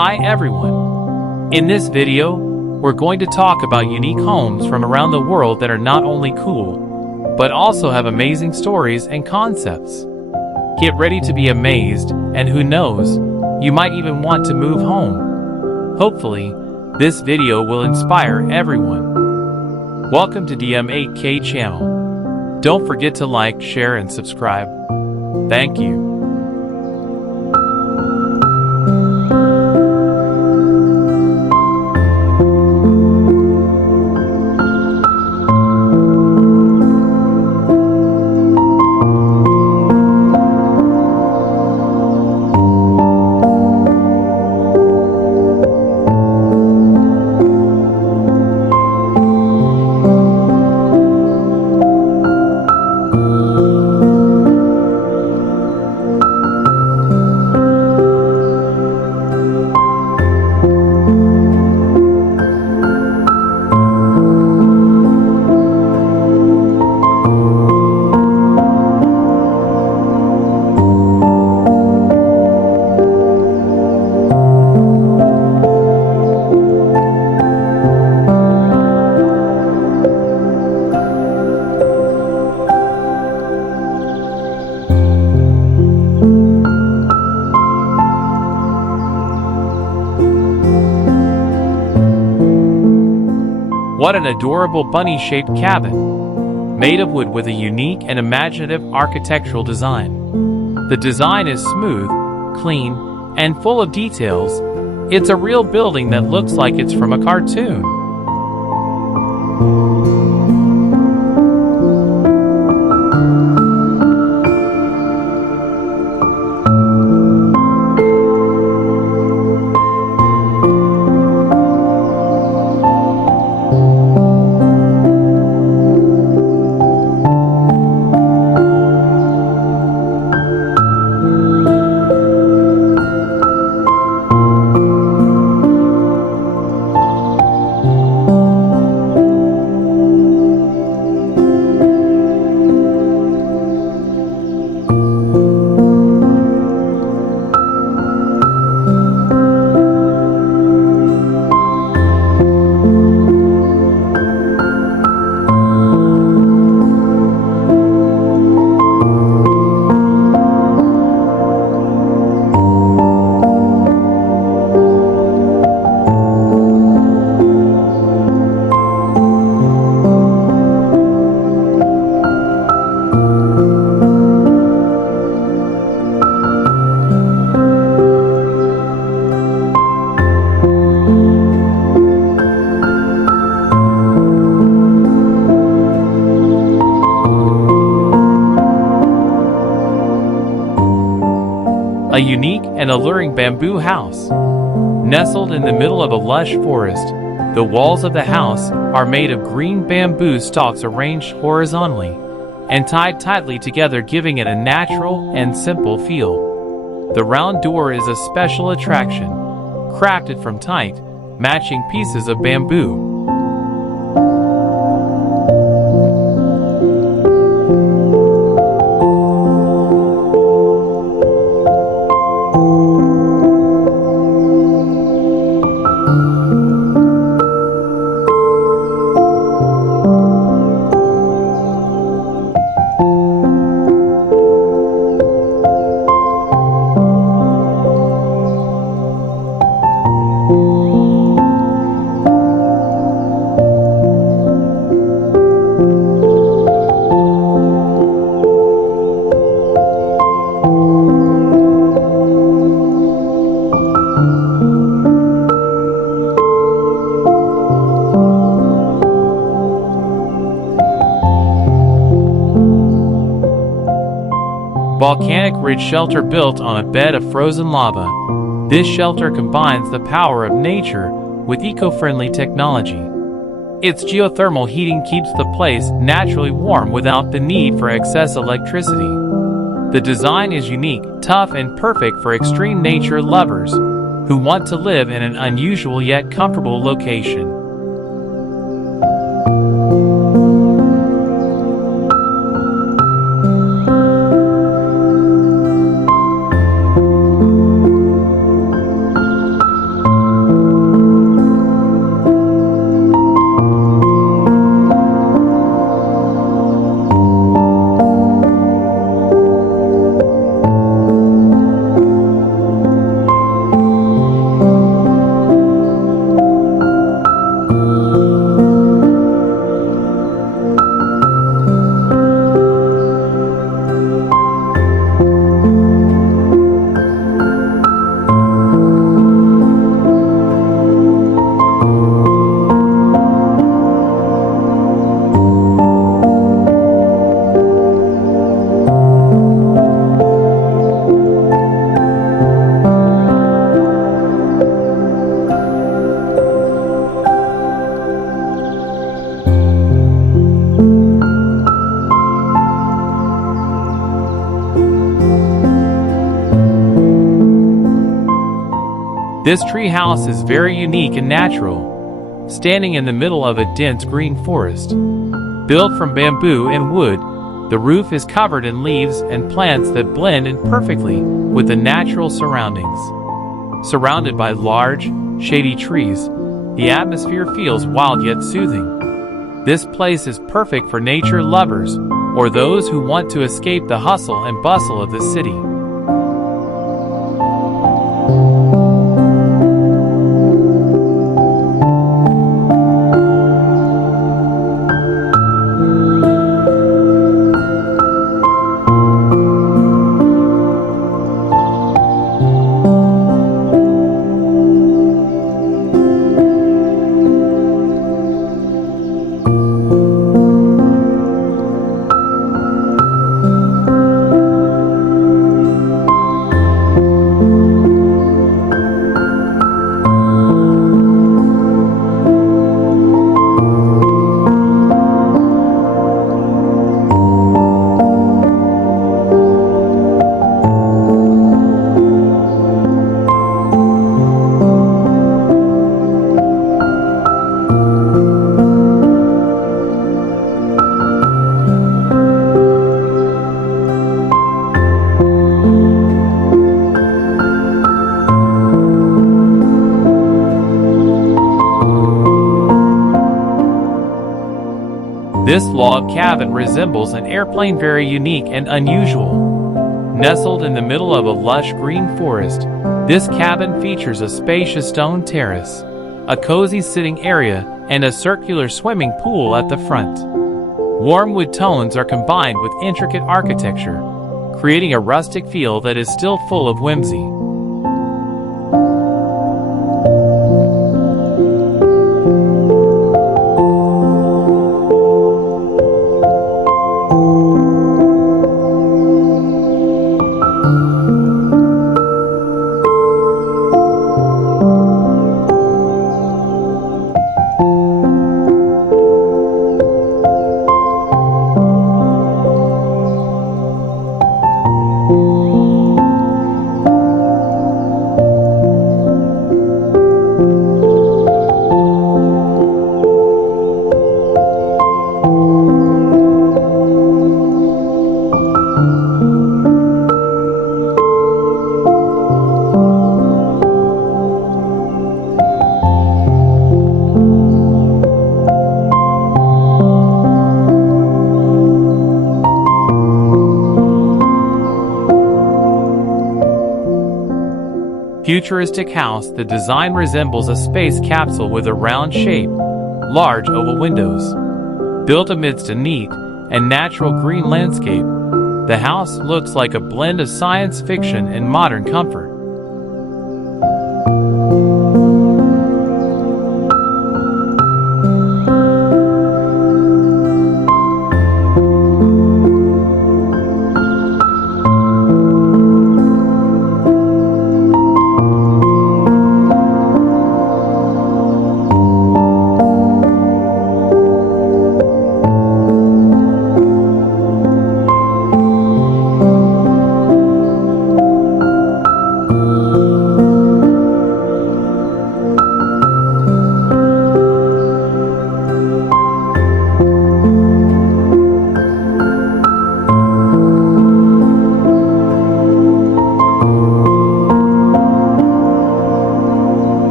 Hi everyone! In this video, we're going to talk about unique homes from around the world that are not only cool, but also have amazing stories and concepts. Get ready to be amazed, and who knows, you might even want to move home. Hopefully, this video will inspire everyone. Welcome to DM8K channel. Don't forget to like, share, and subscribe. Thank you. What an adorable bunny-shaped cabin, made of wood with a unique and imaginative architectural design. The design is smooth, clean, and full of details. It's a real building that looks like it's from a cartoon. A unique and alluring bamboo house. Nestled in the middle of a lush forest, the walls of the house are made of green bamboo stalks arranged horizontally and tied tightly together, giving it a natural and simple feel. The round door is a special attraction, crafted from tight, matching pieces of bamboo. Volcanic ridge shelter built on a bed of frozen lava. This shelter combines the power of nature with eco-friendly technology. Its geothermal heating keeps the place naturally warm without the need for excess electricity. The design is unique, tough, and perfect for extreme nature lovers who want to live in an unusual yet comfortable location. This tree house is very unique and natural, standing in the middle of a dense green forest. Built from bamboo and wood, the roof is covered in leaves and plants that blend in perfectly with the natural surroundings. Surrounded by large, shady trees, the atmosphere feels wild yet soothing. This place is perfect for nature lovers or those who want to escape the hustle and bustle of the city. This log cabin resembles an airplane, very unique and unusual. Nestled in the middle of a lush green forest, this cabin features a spacious stone terrace, a cozy sitting area, and a circular swimming pool at the front. Warm wood tones are combined with intricate architecture, creating a rustic feel that is still full of whimsy. Futuristic house, the design resembles a space capsule with a round shape, large oval windows. Built amidst a neat and natural green landscape, the house looks like a blend of science fiction and modern comfort.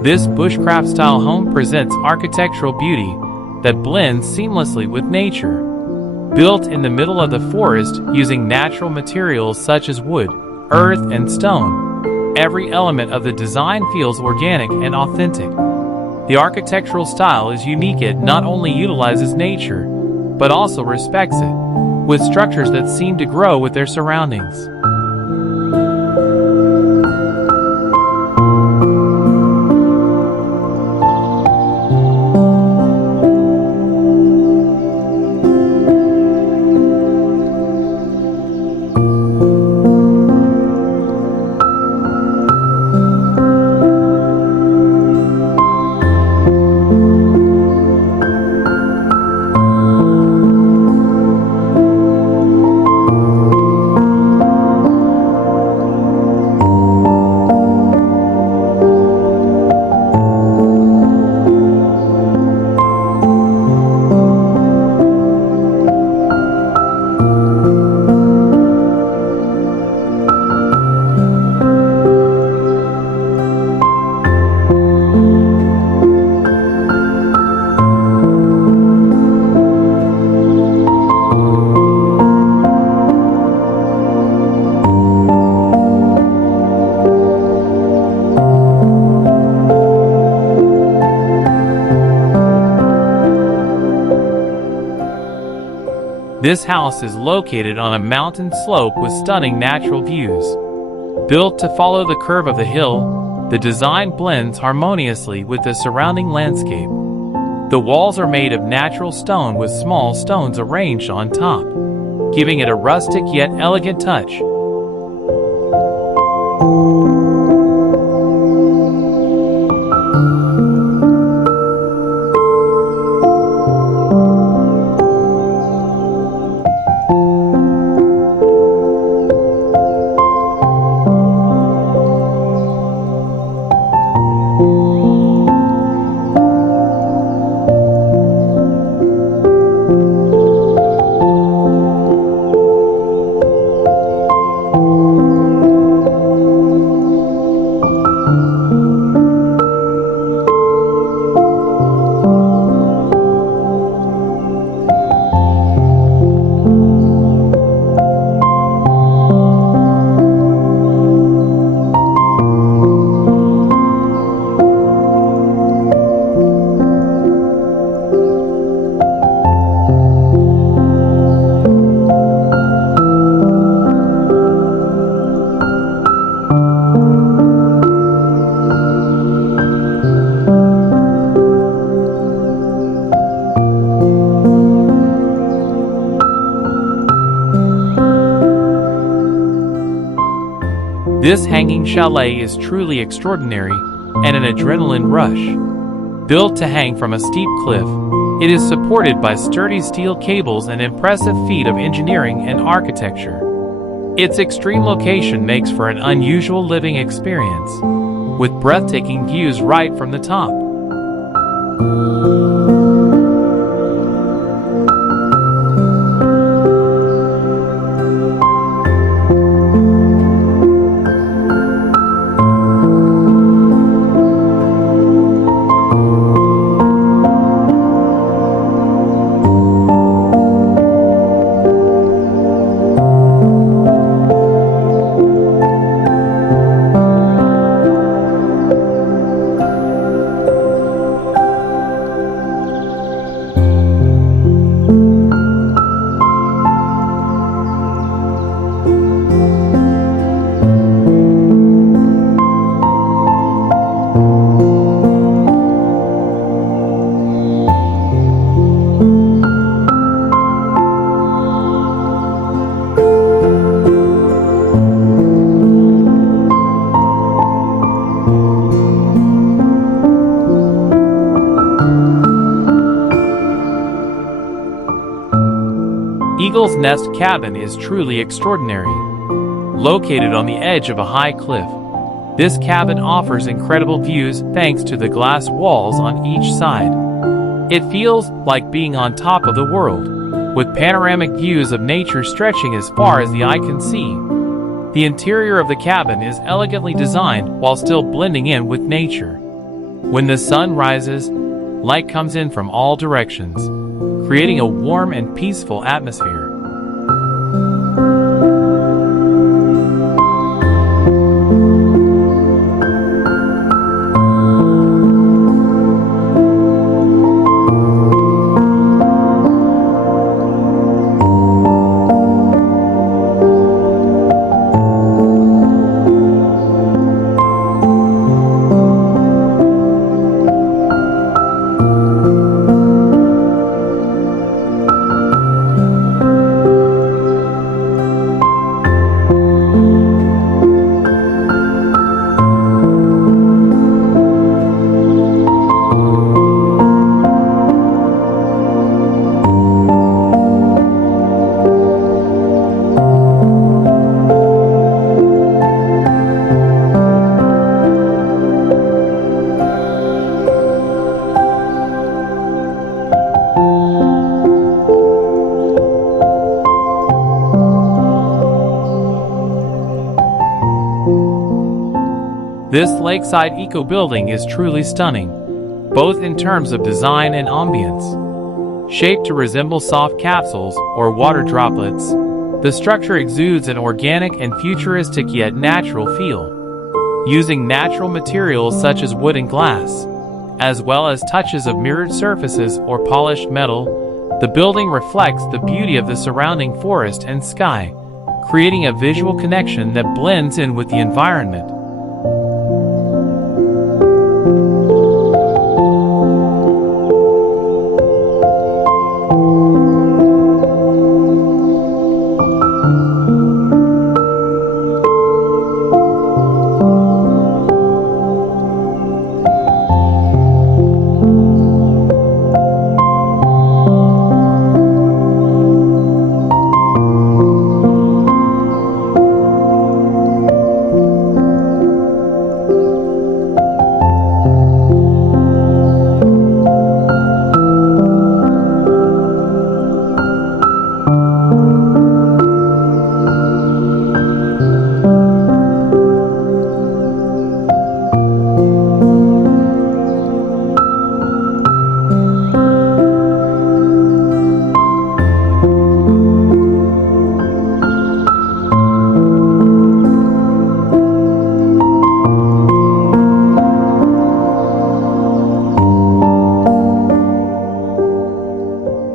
This bushcraft-style home presents architectural beauty that blends seamlessly with nature. Built in the middle of the forest using natural materials such as wood, earth, and stone, every element of the design feels organic and authentic. The architectural style is unique. It not only utilizes nature, but also respects it, with structures that seem to grow with their surroundings. This house is located on a mountain slope with stunning natural views. Built to follow the curve of the hill, the design blends harmoniously with the surrounding landscape. The walls are made of natural stone with small stones arranged on top, giving it a rustic yet elegant touch. This hanging chalet is truly extraordinary and an adrenaline rush. Built to hang from a steep cliff, it is supported by sturdy steel cables and impressive feat of engineering and architecture. Its extreme location makes for an unusual living experience, with breathtaking views right from the top. Eagle's Nest Cabin is truly extraordinary. Located on the edge of a high cliff, this cabin offers incredible views thanks to the glass walls on each side. It feels like being on top of the world, with panoramic views of nature stretching as far as the eye can see. The interior of the cabin is elegantly designed while still blending in with nature. When the sun rises, light comes in from all directions, creating a warm and peaceful atmosphere. This lakeside eco-building is truly stunning, both in terms of design and ambience. Shaped to resemble soft capsules or water droplets, the structure exudes an organic and futuristic yet natural feel. Using natural materials such as wood and glass, as well as touches of mirrored surfaces or polished metal, the building reflects the beauty of the surrounding forest and sky, creating a visual connection that blends in with the environment.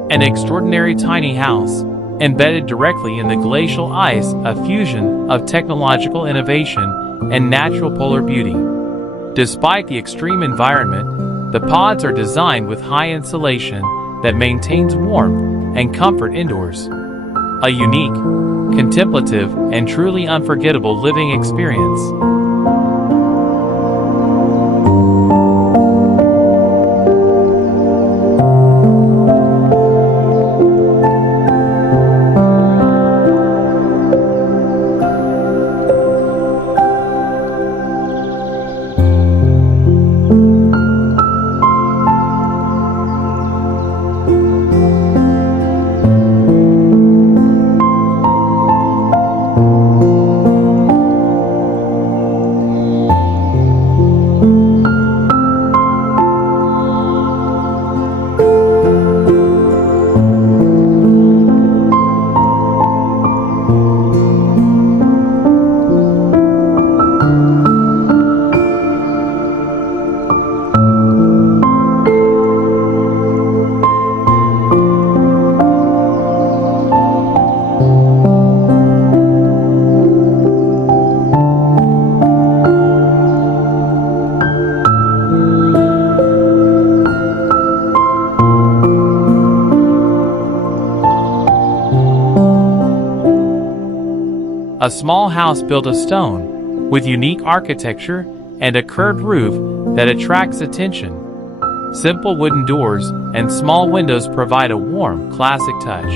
An extraordinary tiny house, embedded directly in the glacial ice, a fusion of technological innovation and natural polar beauty. Despite the extreme environment, the pods are designed with high insulation that maintains warmth and comfort indoors. A unique, contemplative, and truly unforgettable living experience. A small house built of stone, with unique architecture and a curved roof that attracts attention. Simple wooden doors and small windows provide a warm, classic touch.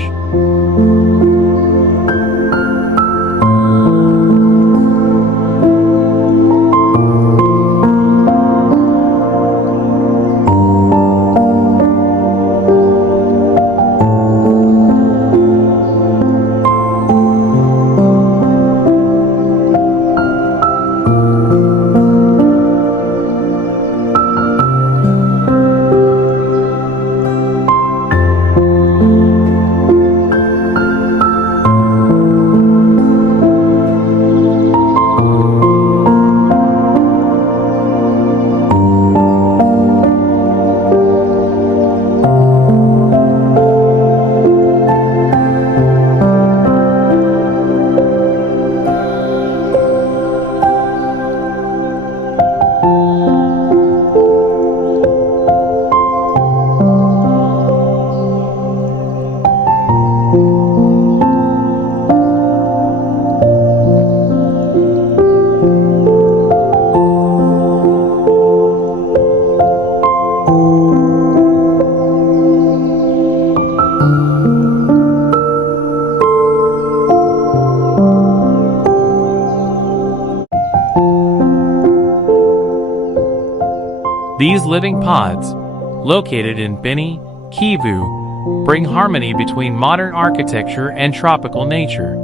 These living pods, located in Beni, Kivu, bring harmony between modern architecture and tropical nature.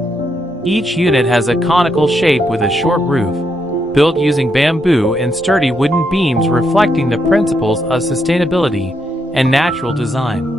Each unit has a conical shape with a short roof, built using bamboo and sturdy wooden beams reflecting the principles of sustainability and natural design.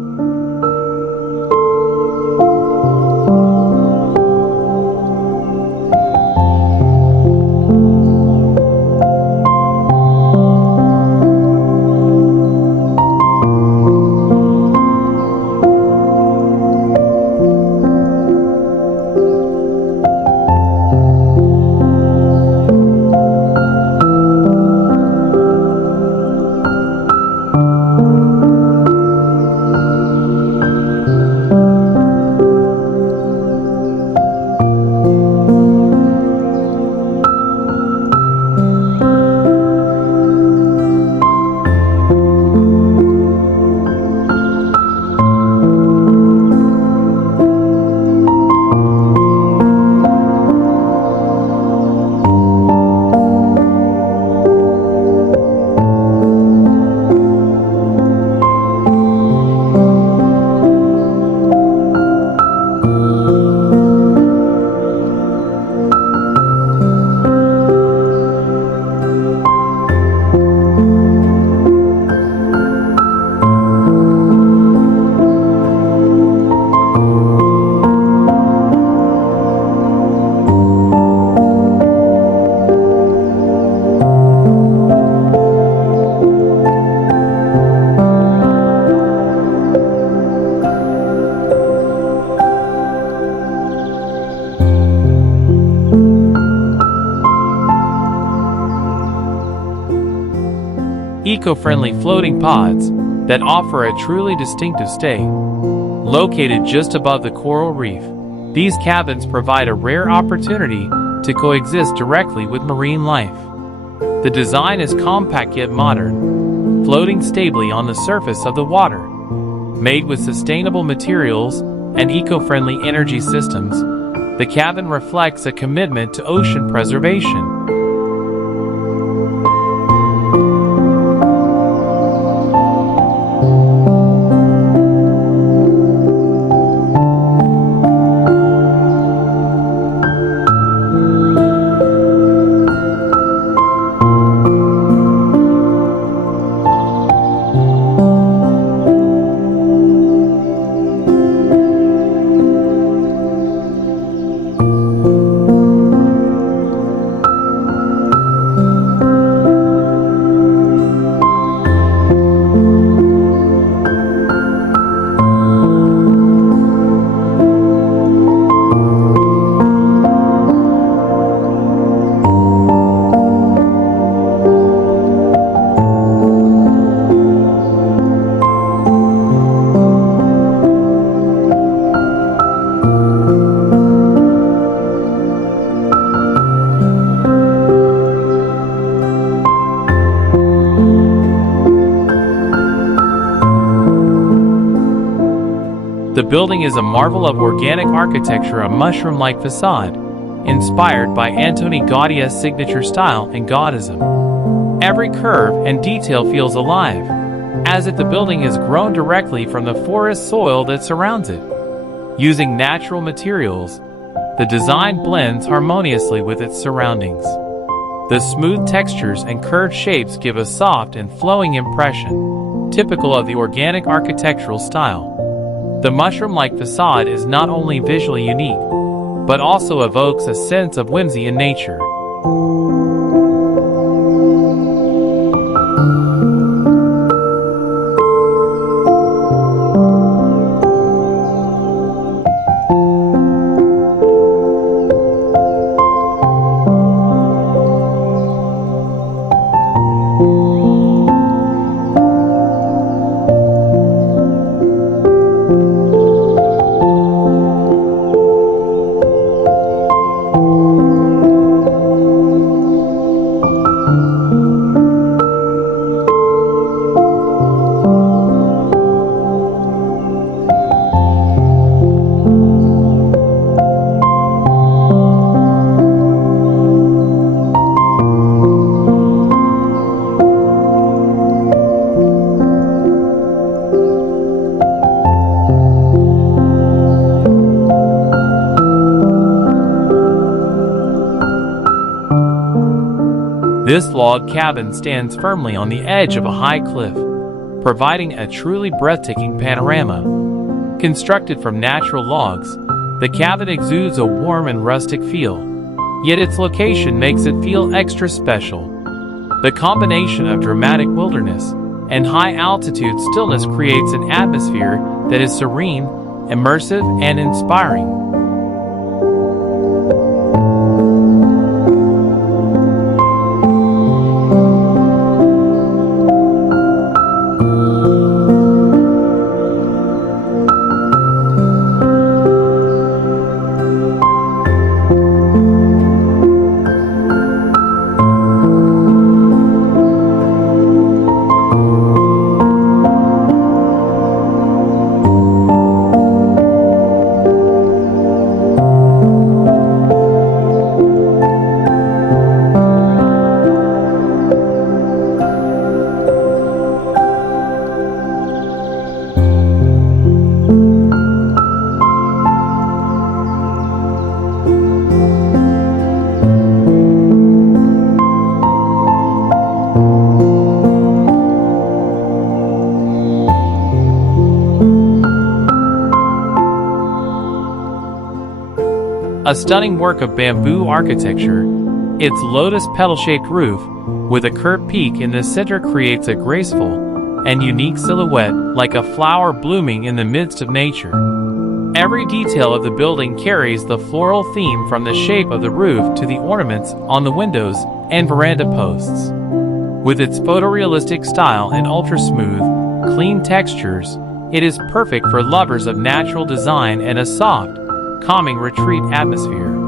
Eco-friendly floating pods that offer a truly distinctive stay. Located just above the coral reef, these cabins provide a rare opportunity to coexist directly with marine life. The design is compact yet modern, floating stably on the surface of the water. Made with sustainable materials and eco-friendly energy systems, the cabin reflects a commitment to ocean preservation. The building is a marvel of organic architecture, a mushroom-like facade, inspired by Antoni Gaudia's signature style and Gaudism. Every curve and detail feels alive, as if the building is grown directly from the forest soil that surrounds it. Using natural materials, the design blends harmoniously with its surroundings. The smooth textures and curved shapes give a soft and flowing impression, typical of the organic architectural style. The mushroom-like facade is not only visually unique, but also evokes a sense of whimsy in nature. This log cabin stands firmly on the edge of a high cliff, providing a truly breathtaking panorama. Constructed from natural logs, the cabin exudes a warm and rustic feel, yet its location makes it feel extra special. The combination of dramatic wilderness and high-altitude stillness creates an atmosphere that is serene, immersive, and inspiring. A stunning work of bamboo architecture, its lotus petal-shaped roof, with a curved peak in the center, creates a graceful and unique silhouette like a flower blooming in the midst of nature. Every detail of the building carries the floral theme, from the shape of the roof to the ornaments on the windows and veranda posts. With its photorealistic style and ultra-smooth, clean textures, it is perfect for lovers of natural design and a soft, calming retreat atmosphere.